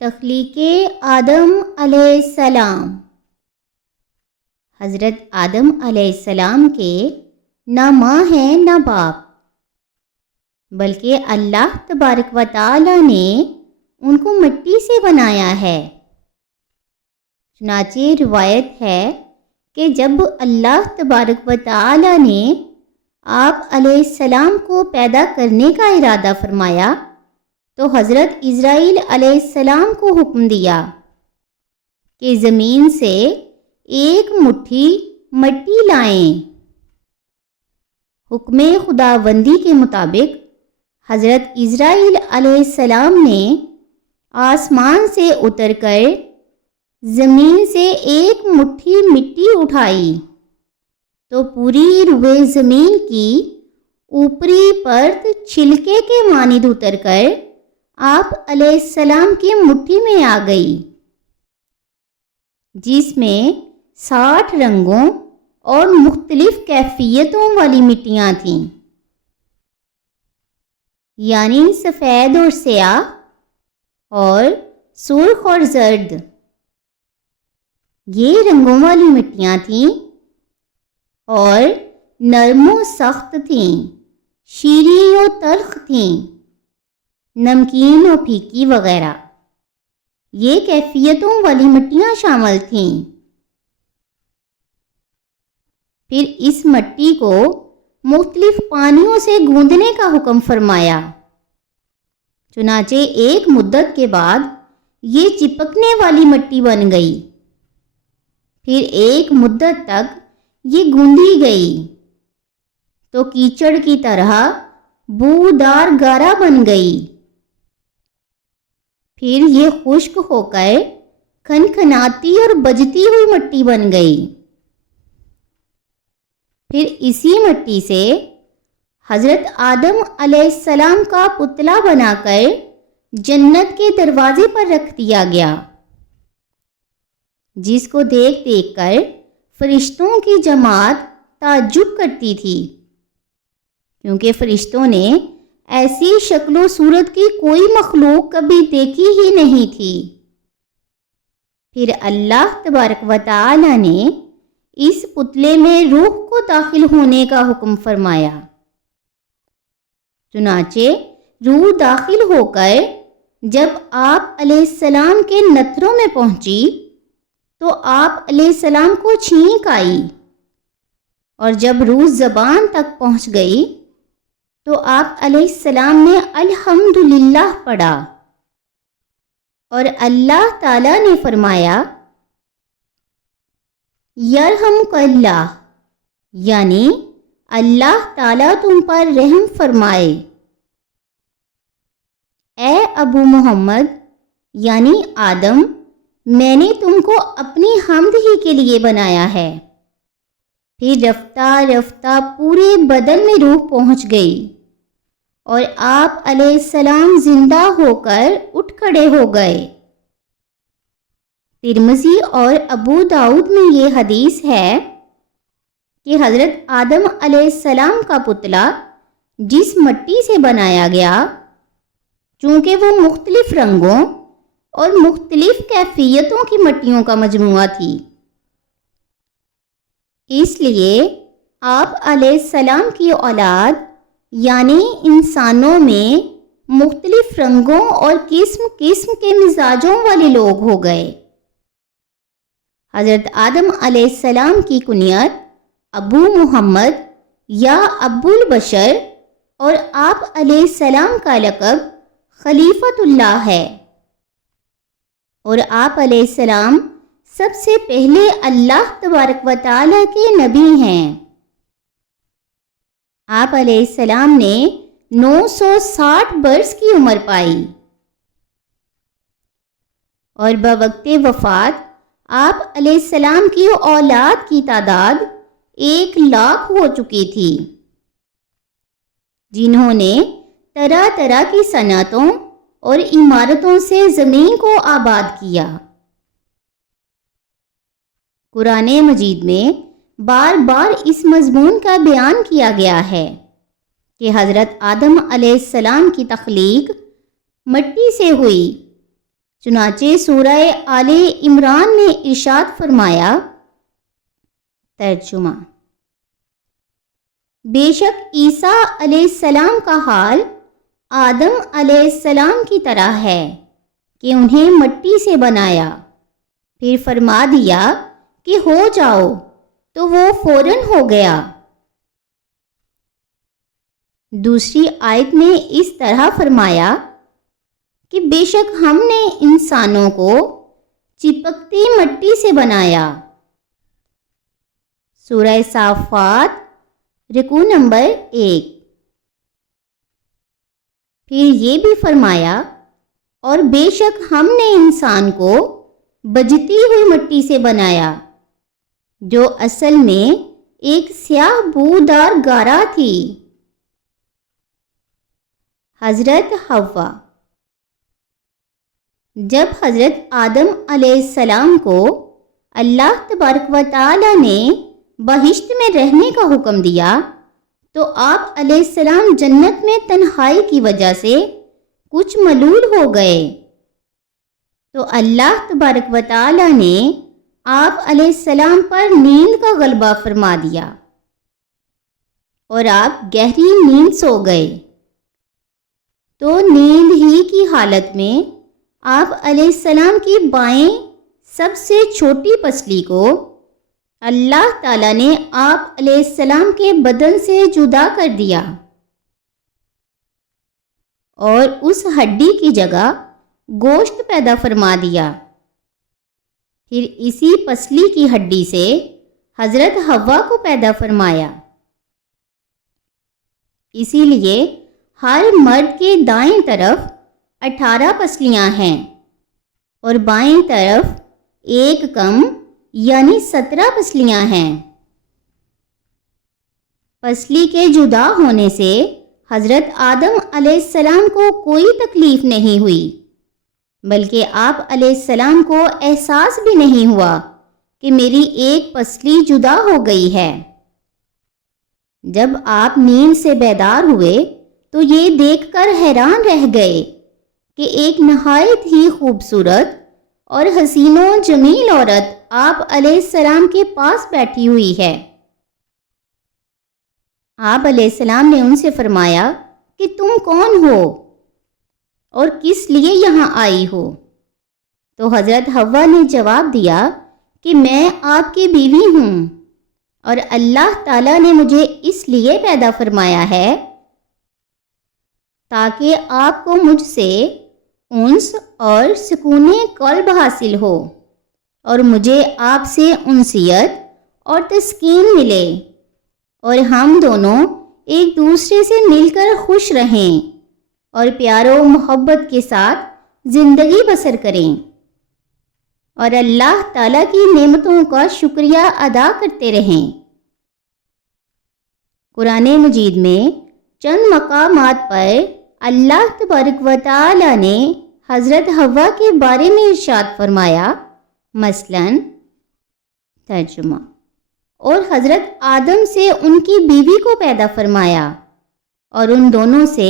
تخلیق آدم علیہ السلام۔ حضرت آدم علیہ السلام کے نہ ماں ہیں نہ باپ، بلکہ اللہ تبارک و تعالی نے ان کو مٹی سے بنایا ہے۔ چنانچہ روایت ہے کہ جب اللہ تبارک و تعالی نے آپ علیہ السلام کو پیدا کرنے کا ارادہ فرمایا تو حضرت اسرائیل علیہ السلام کو حکم دیا کہ زمین سے ایک مٹھی مٹی لائیں۔ حکم خداوندی کے مطابق حضرت اسرائیل علیہ السلام نے آسمان سے اتر کر زمین سے ایک مٹھی مٹی اٹھائی تو پوری روئے زمین کی اوپری پرت چھلکے کے مانند اتر کر آپ علیہ السلام کی مٹھی میں آ گئی، جس میں 60 رنگوں اور مختلف کیفیتوں والی مٹیاں تھیں، یعنی سفید اور سیاہ اور سرخ اور زرد۔ یہ رنگوں والی مٹیاں تھیں اور نرم و سخت تھیں، شیریں و تلخ تھیں، نمکین و پھیکی وغیرہ۔ یہ کیفیتوں والی مٹیاں شامل تھیں۔ پھر اس مٹی کو مختلف پانیوں سے گوندنے کا حکم فرمایا، چنانچہ ایک مدت کے بعد یہ چپکنے والی مٹی بن گئی۔ پھر ایک مدت تک یہ گوندھی گئی تو کیچڑ کی طرح بودار گارا بن گئی۔ پھر یہ خشک ہو کر کھنکھناتی اور بجتی ہوئی مٹی بن گئی۔ پھر اسی مٹی سے حضرت آدم علیہ السلام کا پتلا بنا کر جنت کے دروازے پر رکھ دیا گیا، جس کو دیکھ دیکھ کر فرشتوں کی جماعت تعجب کرتی تھی، کیونکہ فرشتوں نے ایسی شکل و صورت کی کوئی مخلوق کبھی دیکھی ہی نہیں تھی۔ پھر اللہ تبارک و تعالی نے اس پتلے میں روح کو داخل ہونے کا حکم فرمایا، چنانچہ روح داخل ہو کر جب آپ علیہ السلام کے نتھروں میں پہنچی تو آپ علیہ السلام کو چھینک آئی، اور جب روح زبان تک پہنچ گئی تو آپ علیہ السلام نے الحمدللہ پڑھا، اور اللہ تعالیٰ نے فرمایا یرحمک اللہ، یعنی اللہ تعالیٰ تم پر رحم فرمائے۔ اے ابو محمد یعنی آدم، میں نے تم کو اپنی حمد ہی کے لیے بنایا ہے۔ پھر رفتہ رفتہ پورے بدن میں روح پہنچ گئی اور آپ علیہ السلام زندہ ہو کر اٹھ کھڑے ہو گئے۔ ترمذی اور ابو داؤد میں یہ حدیث ہے کہ حضرت آدم علیہ السلام کا پتلا جس مٹی سے بنایا گیا، چونکہ وہ مختلف رنگوں اور مختلف کیفیتوں کی مٹیوں کا مجموعہ تھی، اس لیے آپ علیہ السلام کی اولاد یعنی انسانوں میں مختلف رنگوں اور قسم قسم کے مزاجوں والے لوگ ہو گئے۔ حضرت آدم علیہ السلام کی کنیت ابو محمد یا ابو البشر اور آپ علیہ السلام کا لقب خلیفۃ اللہ ہے، اور آپ علیہ السلام سب سے پہلے اللہ تبارک و تعالی کے نبی ہیں۔ آپ علیہ السلام نے 960 برس کی عمر پائی، اور بوقت وفات آپ علیہ السلام کی اولاد کی تعداد 1,00,000 ہو چکی تھی، جنہوں نے طرح طرح کی صنعتوں اور عمارتوں سے زمین کو آباد کیا۔ قرآن مجید میں بار بار اس مضمون کا بیان کیا گیا ہے کہ حضرت آدم علیہ السلام کی تخلیق مٹی سے ہوئی، چنانچہ سورہ آل عمران میں ارشاد فرمایا، ترجمہ: بے شک عیسیٰ علیہ السلام کا حال آدم علیہ السلام کی طرح ہے کہ انہیں مٹی سے بنایا، پھر فرما دیا کہ ہو جاؤ، تو وہ فوراً ہو گیا۔ دوسری آیت میں اس طرح فرمایا کہ بے شک ہم نے انسانوں کو چپکتی مٹی سے بنایا۔ سورہ صافات رکوع نمبر 1۔ پھر یہ بھی فرمایا، اور بے شک ہم نے انسان کو بجتی ہوئی مٹی سے بنایا، جو اصل میں ایک سیاہ بودار گارا تھی۔ حضرت حوا: جب حضرت آدم علیہ السلام کو اللہ تبارک و تعالی نے بہشت میں رہنے کا حکم دیا تو آپ علیہ السلام جنت میں تنہائی کی وجہ سے کچھ ملول ہو گئے، تو اللہ تبارک و تعالی نے آپ علیہ السلام پر نیند کا غلبہ فرما دیا اور آپ گہری نیند سو گئے۔ تو نیند ہی کی حالت میں آپ علیہ السلام کی بائیں سب سے چھوٹی پسلی کو اللہ تعالیٰ نے آپ علیہ السلام کے بدن سے جدا کر دیا اور اس ہڈی کی جگہ گوشت پیدا فرما دیا۔ پھر اسی پسلی کی ہڈی سے حضرت حوا کو پیدا فرمایا۔ اسی لیے ہر مرد کے دائیں طرف 18 پسلیاں ہیں اور بائیں طرف ایک کم یعنی 17 پسلیاں ہیں۔ پسلی کے جدا ہونے سے حضرت آدم علیہ السلام کو کوئی تکلیف نہیں ہوئی، بلکہ آپ علیہ السلام کو احساس بھی نہیں ہوا کہ میری ایک پسلی جدا ہو گئی ہے۔ جب آپ نیند سے بیدار ہوئے تو یہ دیکھ کر حیران رہ گئے کہ ایک نہایت ہی خوبصورت اور حسین و جمیل عورت آپ علیہ السلام کے پاس بیٹھی ہوئی ہے۔ آپ علیہ السلام نے ان سے فرمایا کہ تم کون ہو اور کس لیے یہاں آئی ہو؟ تو حضرت حوا نے جواب دیا کہ میں آپ کی بیوی ہوں اور اللہ تعالیٰ نے مجھے اس لیے پیدا فرمایا ہے تاکہ آپ کو مجھ سے انس اور سکون قلب حاصل ہو اور مجھے آپ سے انسیت اور تسکین ملے اور ہم دونوں ایک دوسرے سے مل کر خوش رہیں اور پیار و محبت کے ساتھ زندگی بسر کریں اور اللہ تعالیٰ کی نعمتوں کا شکریہ ادا کرتے رہیں۔ قرآن مجید میں چند مقامات پر اللہ تبارک و تعالی نے حضرت حوا کے بارے میں ارشاد فرمایا، مثلاً ترجمہ: اور حضرت آدم سے ان کی بیوی کو پیدا فرمایا اور ان دونوں سے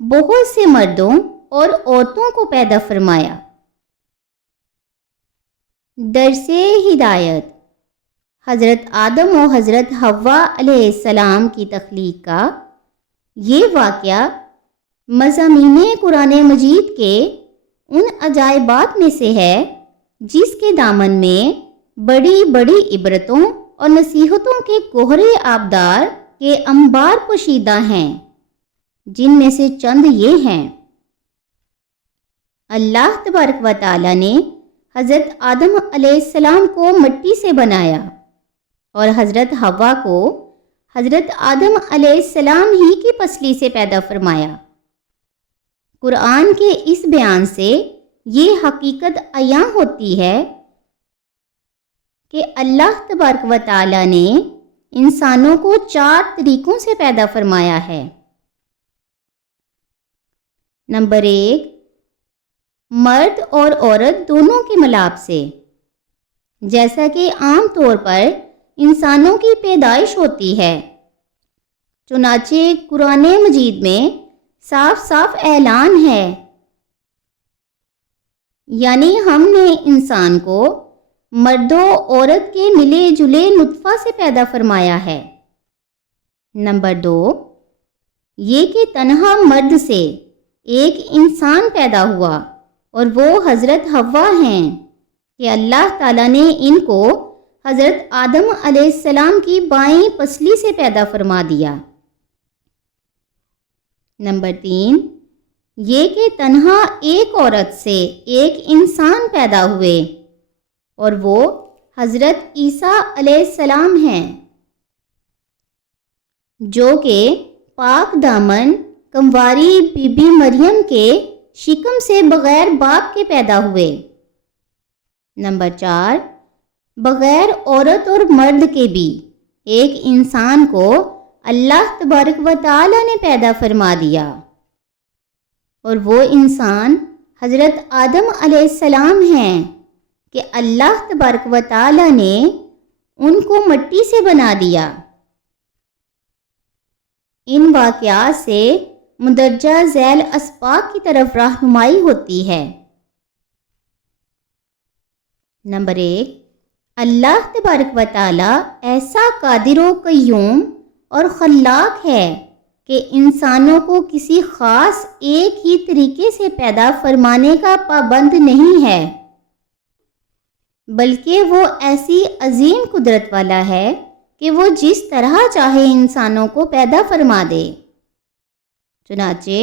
بہت سے مردوں اور عورتوں کو پیدا فرمایا۔ درس ہدایت: حضرت آدم و حضرت حوا علیہ السلام کی تخلیق کا یہ واقعہ مضامین قرآن مجید کے ان عجائبات میں سے ہے جس کے دامن میں بڑی بڑی عبرتوں اور نصیحتوں کے کوہرے آبدار کے انبار پوشیدہ ہیں، جن میں سے چند یہ ہیں۔ اللہ تبارک و تعالی نے حضرت آدم علیہ السلام کو مٹی سے بنایا اور حضرت حوا کو حضرت آدم علیہ السلام ہی کی پسلی سے پیدا فرمایا۔ قرآن کے اس بیان سے یہ حقیقت عیاں ہوتی ہے کہ اللہ تبارک و تعالی نے انسانوں کو 4 طریقوں سے پیدا فرمایا ہے۔ نمبر 1، مرد اور عورت دونوں کے ملاپ سے، جیسا کہ عام طور پر انسانوں کی پیدائش ہوتی ہے۔ چنانچہ قرآن مجید میں صاف صاف اعلان ہے، یعنی ہم نے انسان کو مرد و عورت کے ملے جلے نطفہ سے پیدا فرمایا ہے۔ نمبر 2، یہ کہ تنہا مرد سے ایک انسان پیدا ہوا اور وہ حضرت حوا ہیں کہ اللہ تعالیٰ نے ان کو حضرت آدم علیہ السلام کی بائیں پسلی سے پیدا فرما دیا۔ نمبر 3، یہ کہ تنہا ایک عورت سے ایک انسان پیدا ہوئے اور وہ حضرت عیسیٰ علیہ السلام ہیں، جو کہ پاک دامن کنواری بی بی مریم کے شکم سے بغیر باپ کے پیدا ہوئے۔ نمبر 4، بغیر عورت اور مرد کے بھی ایک انسان کو اللہ تبارک و تعالیٰ نے پیدا فرما دیا، اور وہ انسان حضرت آدم علیہ السلام ہیں کہ اللہ تبارک و تعالیٰ نے ان کو مٹی سے بنا دیا۔ ان واقعات سے مندرجہ ذیل اسباق کی طرف رہنمائی ہوتی ہے۔ نمبر 1، اللہ تبارک و تعالیٰ ایسا قادر و قیوم اور خلاق ہے کہ انسانوں کو کسی خاص ایک ہی طریقے سے پیدا فرمانے کا پابند نہیں ہے، بلکہ وہ ایسی عظیم قدرت والا ہے کہ وہ جس طرح چاہے انسانوں کو پیدا فرما دے۔ چنانچہ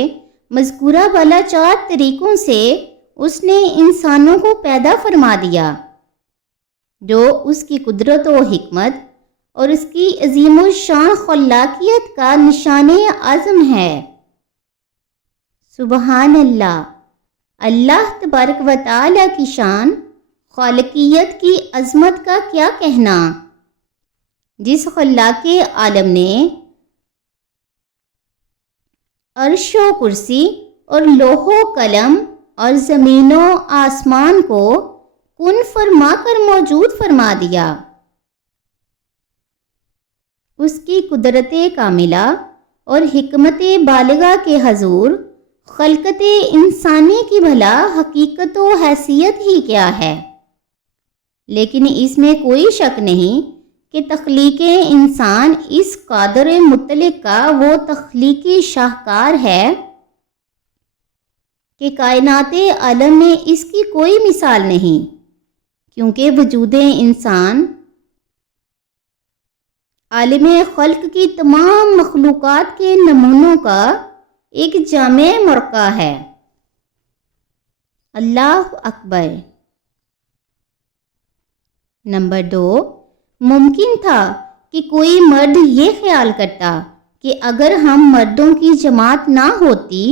مذکورہ والا 4 طریقوں سے اس نے انسانوں کو پیدا فرما دیا، جو اس کی قدرت و حکمت اور اس کی عظیم الشان خلاقیت کا نشان اعظم ہے۔ سبحان اللہ، اللہ تبارک و تعالیٰ کی شان، خالقیت کی عظمت کا کیا کہنا، جس خلاق عالم نے عرش و کرسی اور لوح و قلم اور زمین و آسمان کو کن فرما کر موجود فرما دیا۔ اس کی قدرت کاملہ اور حکمت بالغہ کے حضور خلقت انسانی کی بھلا حقیقت و حیثیت ہی کیا ہے، لیکن اس میں کوئی شک نہیں کہ تخلیق انسان اس قادر مطلق کا وہ تخلیقی شاہکار ہے کہ کائنات عالم میں اس کی کوئی مثال نہیں، کیونکہ وجود انسان عالم خلق کی تمام مخلوقات کے نمونوں کا ایک جامع مرقع ہے۔ اللہ اکبر۔ نمبر 2، ممکن تھا کہ کوئی مرد یہ خیال کرتا کہ اگر ہم مردوں کی جماعت نہ ہوتی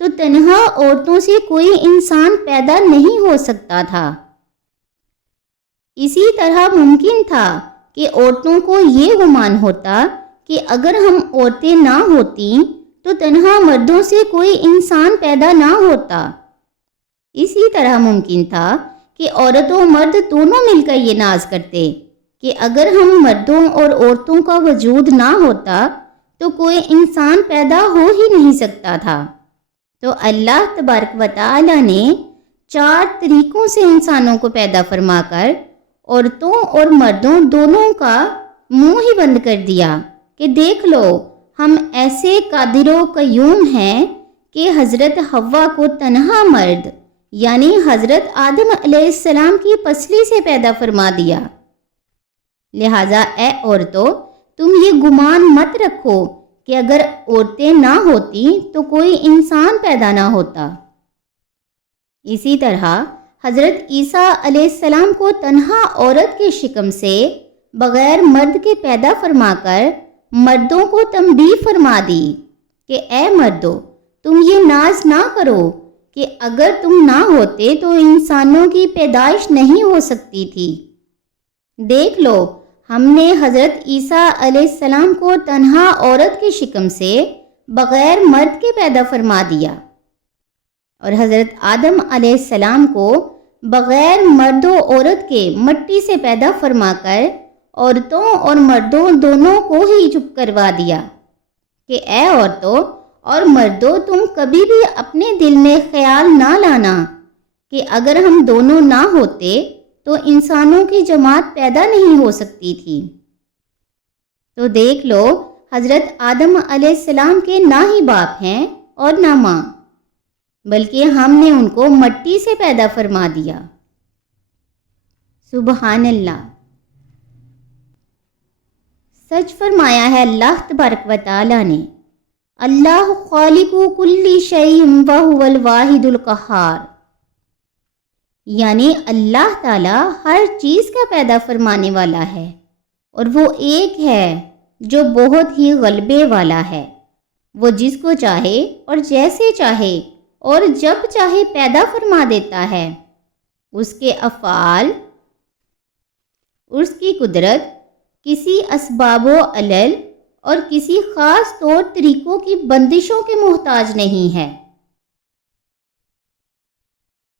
تو تنہا عورتوں سے کوئی انسان پیدا نہیں ہو سکتا تھا۔ اسی طرح ممکن تھا کہ عورتوں کو یہ گمان ہوتا کہ اگر ہم عورتیں نہ ہوتیں تو تنہا مردوں سے کوئی انسان پیدا نہ ہوتا۔ اسی طرح ممکن تھا کہ عورت و مرد دونوں مل کر یہ ناز کرتے کہ اگر ہم مردوں اور عورتوں کا وجود نہ ہوتا تو کوئی انسان پیدا ہو ہی نہیں سکتا تھا۔ تو اللہ تبارک و تعالیٰ نے 4 طریقوں سے انسانوں کو پیدا فرما کر عورتوں اور مردوں دونوں کا منہ ہی بند کر دیا کہ دیکھ لو، ہم ایسے قادر و قیوم ہیں کہ حضرت حوا کو تنہا مرد یعنی حضرت آدم علیہ السلام کی پسلی سے پیدا فرما دیا۔ لہٰذا اے عورتوں، تم یہ گمان مت رکھو کہ اگر عورتیں نہ ہوتی تو کوئی انسان پیدا نہ ہوتا۔ اسی طرح حضرت عیسیٰ علیہ السلام کو تنہا عورت کے شکم سے بغیر مرد کے پیدا فرما کر مردوں کو تنبیہ فرما دی کہ اے مردو، تم یہ ناز نہ کرو کہ اگر تم نہ ہوتے تو انسانوں کی پیدائش نہیں ہو سکتی تھی۔ دیکھ لو، ہم نے حضرت عیسیٰ علیہ السلام کو تنہا عورت کے شکم سے بغیر مرد کے پیدا فرما دیا، اور حضرت آدم علیہ السلام کو بغیر مرد و عورت کے مٹی سے پیدا فرما کر عورتوں اور مردوں دونوں کو ہی چپ کروا دیا کہ اے عورتوں اور مردوں، تم کبھی بھی اپنے دل میں خیال نہ لانا کہ اگر ہم دونوں نہ ہوتے تو انسانوں کی جماعت پیدا نہیں ہو سکتی تھی۔ تو دیکھ لو، حضرت آدم علیہ السلام کے نہ ہی باپ ہیں اور نہ ماں، بلکہ ہم نے ان کو مٹی سے پیدا فرما دیا۔ سبحان اللہ۔ سچ فرمایا ہے اللہ تبارک و تعالی نے، اللہ خالق کل شیء وہو الواحد القہار، یعنی اللہ تعالی ہر چیز کا پیدا فرمانے والا ہے، اور وہ ایک ہے جو بہت ہی غلبے والا ہے۔ وہ جس کو چاہے اور جیسے چاہے اور جب چاہے پیدا فرما دیتا ہے۔ اس کے افعال، اس کی قدرت کسی اسباب و علل اور کسی خاص طور طریقوں کی بندشوں کے محتاج نہیں ہے۔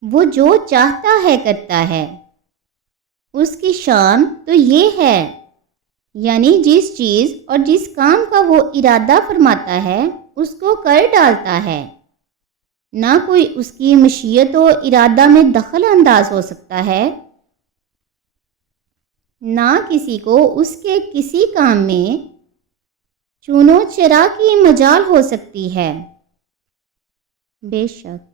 وہ جو چاہتا ہے کرتا ہے۔ اس کی شان تو یہ ہے، یعنی جس چیز اور جس کام کا وہ ارادہ فرماتا ہے اس کو کر ڈالتا ہے۔ نہ کوئی اس کی مشیت و ارادہ میں دخل انداز ہو سکتا ہے، نہ کسی کو اس کے کسی کام میں چون و چرا کی مجال ہو سکتی ہے۔ بے شک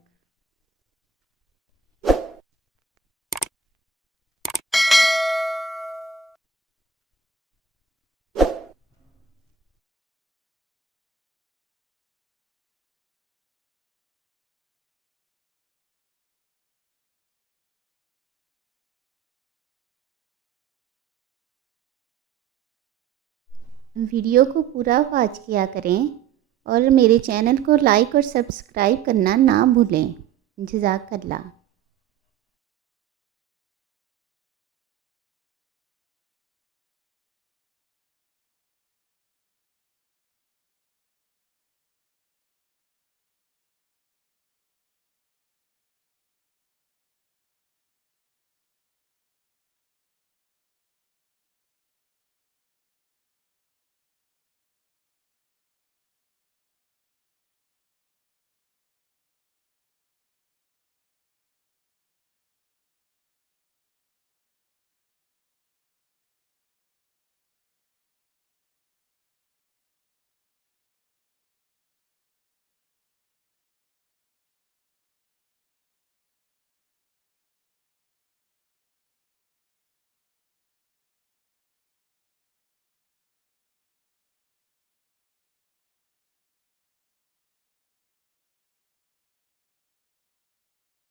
ویڈیو کو پورا واچ کیا کریں اور میرے چینل کو لائک اور سبسکرائب کرنا نہ بھولیں۔ جزاک اللہ۔